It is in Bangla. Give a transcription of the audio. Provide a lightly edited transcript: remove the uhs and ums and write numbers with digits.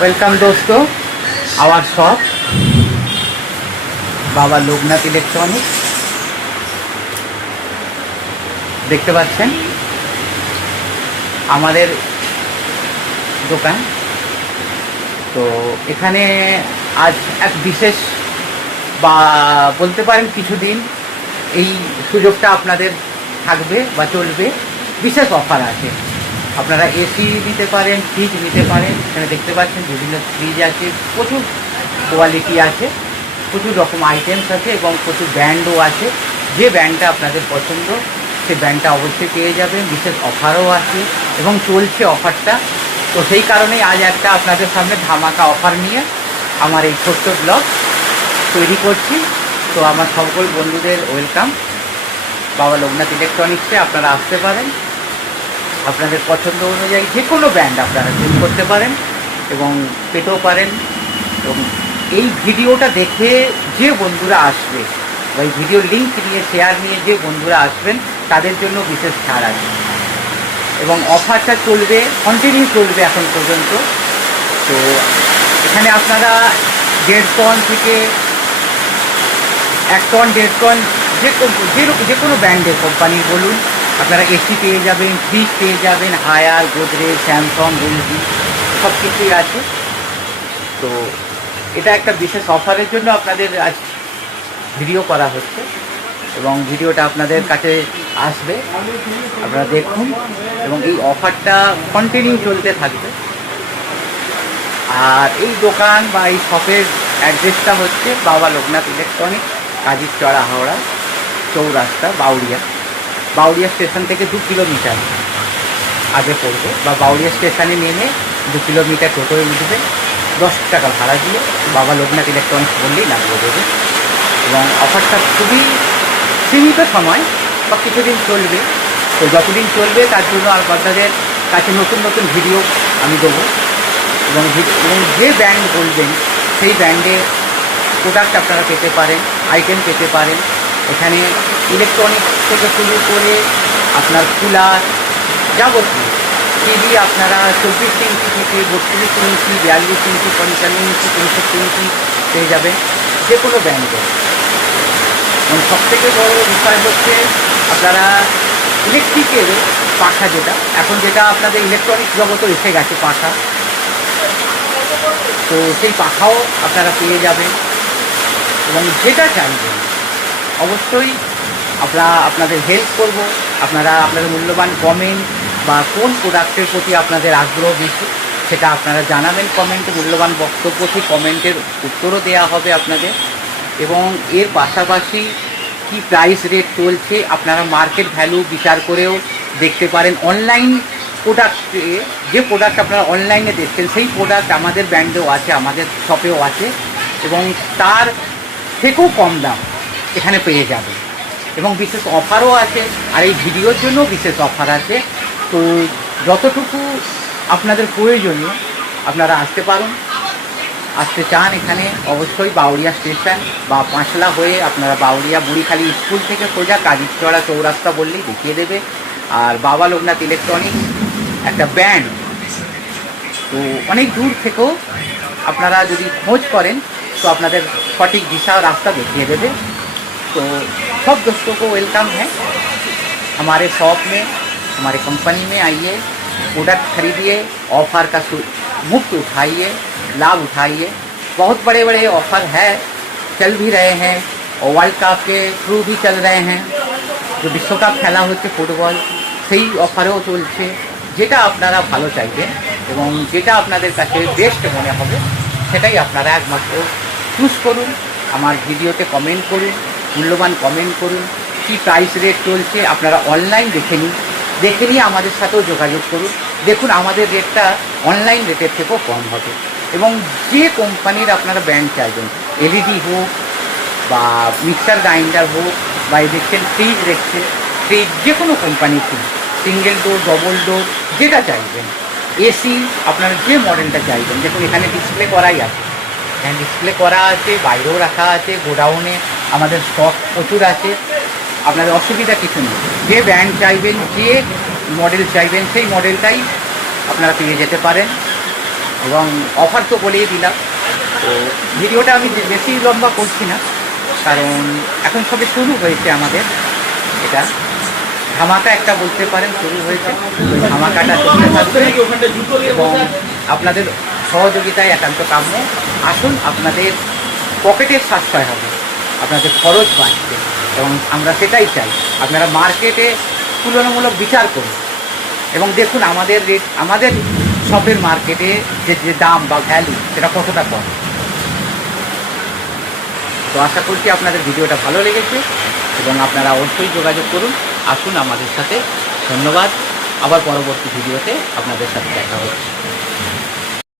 वेलकम दोस्तों our shop Baba Loknath electronic. देखते पाচ্ছেন আমাদের দোকান। তো এখানে আজ এক বিশেষ বা বলতে পারেন কিছুদিন এই সুযোগটা আপনাদের থাকবে বা চলবে। বিশেষ অফার আছে, আপনারা এসি নিতে পারেন, ফ্রিজ নিতে পারেন। এখানে দেখতে পাচ্ছেন বিভিন্ন ফ্রিজ আছে, প্রচুর কোয়ালিটি আছে, প্রচুর রকম আইটেমস আছে এবং প্রচুর ব্র্যান্ডও আছে। যে ব্র্যান্ডটা আপনাদের পছন্দ সেই ব্র্যান্ডটা অবশ্যই পেয়ে যাবেন। বিশেষ অফারও আছে এবং চলছে অফারটা। তো সেই কারণেই আজ একটা আপনাদের সামনে ধামাকা অফার নিয়ে আমার এই ছোট্ট ব্লগ তৈরি করছি। তো আমার সকল বন্ধুদের ওয়েলকাম। বাবা লোকনাথ ইলেকট্রনিক্সে আপনারা আসতে পারেন, আপনাদের পছন্দ অনুযায়ী যে কোনো ব্র্যান্ড আপনারা চুজ করতে পারেন এবং পেতেও পারেন। এবং এই ভিডিওটা দেখে যে বন্ধুরা আসবে বা এই ভিডিও লিঙ্ক নিয়ে শেয়ার নিয়ে যে বন্ধুরা আসবেন তাদের জন্য বিশেষ ছাড় আছে এবং অফারটা চলবে, কন্টিনিউ চলবে এখন পর্যন্ত। তো এখানে আপনারা 1.5 টন থেকে 1 টন 1.5 টন যে কোনো ব্র্যান্ডের কোম্পানির বলুন, আপনারা এসি পেয়ে যাবেন, ফ্রিজ পেয়ে যাবেন, হায়ার, গোদরেজ, স্যামসাং, এলজি সব কিছুই আছে। তো এটা একটা বিশেষ অফারের জন্য আপনাদের আজ ভিডিও করা হচ্ছে এবং ভিডিওটা আপনাদের কাছে আসবে, আপনারা দেখুন এবং এই অফারটা কন্টিনিউ চলতে থাকবে। আর এই দোকান বা এই শপের অ্যাড্রেসটা হচ্ছে বাবা লোকনাথ ইলেকট্রনিক, কাজিরচড়া, হাওড়া চৌরাস্তা, বাউরিয়া স্টেশন থেকে 2 কিলোমিটার আগে পড়বে বা বাউরিয়া স্টেশনে নেমে 2 কিলোমিটার টোটোয় উঠবে, 10 টাকা ভাড়া দিয়ে বাবা লোকনাথ ইলেকট্রনিক্স বললেই নামিয়ে দেবে। এবং অফারটা খুবই সীমিত সময় বা কিছুদিন চলবে। তো যতদিন চলবে তার জন্য আপনাদের কাছে নতুন নতুন ভিডিও আমি দেবো এবং যে ব্র্যান্ড বলবেন সেই ব্র্যান্ডের প্রোডাক্ট আপনারা পেতে পারেন, আইটেম পেতে পারেন। এখানে ইলেকট্রনিক্স থেকে শুরু করে আপনার কুলার, যাবতীয় টিভি আপনারা 24 ইঞ্চি থেকে 32 ইঞ্চি, 42 ইঞ্চি, 55 ইঞ্চি, 63 ইঞ্চি পেয়ে যাবেন যে কোনো ব্র্যান্ডের। এবং সবথেকে বড় বিষয় হচ্ছে আপনারা ইলেকট্রিকের পাখা, যেটা আপনাদের ইলেকট্রনিক্স জগতে এসে গেছে পাখা, তো সেই পাখাও আপনারা পেয়ে যাবেন এবং যেটা চাইবেন অবশ্যই আপনাদের হেল্প করব। আপনাদের মূল্যবান কমেন্ট বা কোন প্রোডাক্টের প্রতি আপনাদের আগ্রহ বেশি সেটা আপনারা জানাবেন কমেন্টে, মূল্যবান বক্তব্য, সেই কমেন্টের উত্তরও দেওয়া হবে আপনাদের। এবং এর পাশাপাশি কি প্রাইস রেট চলছে আপনারা মার্কেট ভ্যালু বিচার করেও দেখতে পারেন। অনলাইন প্রোডাক্টে যে প্রোডাক্ট আপনারা অনলাইনে দেখছেন সেই প্রোডাক্ট আমাদের ব্র্যান্ডেও আছে, আমাদের শপেও আছে এবং তার থেকেও কম দাম এখানে পেয়ে যাবে এবং বিশেষ অফারও আছে। আর এই ভিডিওর জন্য বিশেষ অফার আছে। তো যতটুকু আপনাদের প্রয়োজনীয় আপনারা আসতে চান এখানে অবশ্যই বাউরিয়া স্টেশন বা পাঁচলা হয়ে আপনারা বাউরিয়া বুড়িখালি স্কুল থেকে সোজা কাজিরচড়া চৌরাস্তা বললেই দেখিয়ে দেবে। আর বাবা লোকনাথ ইলেকট্রনিক্স একটা ব্র্যান্ড, তো অনেক দূর থেকেও আপনারা যদি খোঁজ করেন तो আপনাদের সঠিক দিশা রাস্তা দেখিয়ে দেবে। तो सब दोस्तों को वेलकम है हमारे शॉप में, हमारे कंपनी में आइए, प्रोडक्ट खरीदिए, ऑफ़र का मुफ्त उठाइए, लाभ उठाइए। बहुत बड़े बड़े ऑफ़र है, चल भी रहे हैं और वर्ल्ड कप के थ्रू भी चल रहे हैं। जो विश्व कप खेला होচ্ছে ফুটবল সেই অফারেও চলছে। যেটা আপনারা ভালো চাইবেন এবং যেটা আপনাদের কাছে বেস্ট মনে হবে সেটাই আপনারা একমাত্র চুজ করুন। আমার ভিডিওতে কমেন্ট করুন, মূল্যবান কমেন্ট করুন, কি প্রাইস রেট চলছে আপনারা অনলাইন দেখে নিয়ে আমাদের সাথেও যোগাযোগ করুন। দেখুন আমাদের রেটটা অনলাইন রেটের থেকেও কম হবে এবং যে কোম্পানির আপনারা ব্র্যান্ড চাইবেন, এলইডি হোক বা মিক্সার গ্রাইন্ডার হোক বা দেখছেন ফ্রিজ যে কোনো কোম্পানির fridge, single door, double door, যেটা চাইবেন, এসি আপনারা যে মডেলটা চাইবেন, দেখুন এখানে ডিসপ্লে করাই আছে, এখানে ডিসপ্লে করা আছে, বাইরেও রাখা আছে, গোডাউনে আমাদের স্টক প্রচুর আছে, আপনাদের অসুবিধা কিছু নেই। যে ব্র্যান্ড চাইবেন, যে মডেল চাইবেন সেই মডেলটাই আপনারা পেয়ে যেতে পারেন। এবং অফার তো বলেই দিলাম। তো ভিডিওটা আমি বেশি লম্বা করছি না, কারণ এখন সবে শুরু হয়েছে আমাদের এটা ধামাকা একটা বলতে পারেন, শুরু হয়েছে। ওই ধামাকাটা চলতে থাকবে এবং আপনাদের সহযোগিতায় একান্ত কাম্য। আসুন, আপনাদের পকেটের সাশ্রয় হবে, আপনাদের খরচ বাঁচবে এবং আমরা সেটাই চাই। আপনারা মার্কেটে তুলনামূলক বিচার করুন এবং দেখুন আমাদের রেট, আমাদের শপের মার্কেটে যে দাম বা ভ্যালু সেটা কতটা কম। তো আশা করছি আপনাদের ভিডিওটা ভালো লেগেছে এবং আপনারা অবশ্যই যোগাযোগ করুন, আসুন আমাদের সাথে। ধন্যবাদ। আবার পরবর্তী ভিডিওতে আপনাদের সাথে দেখা হচ্ছে।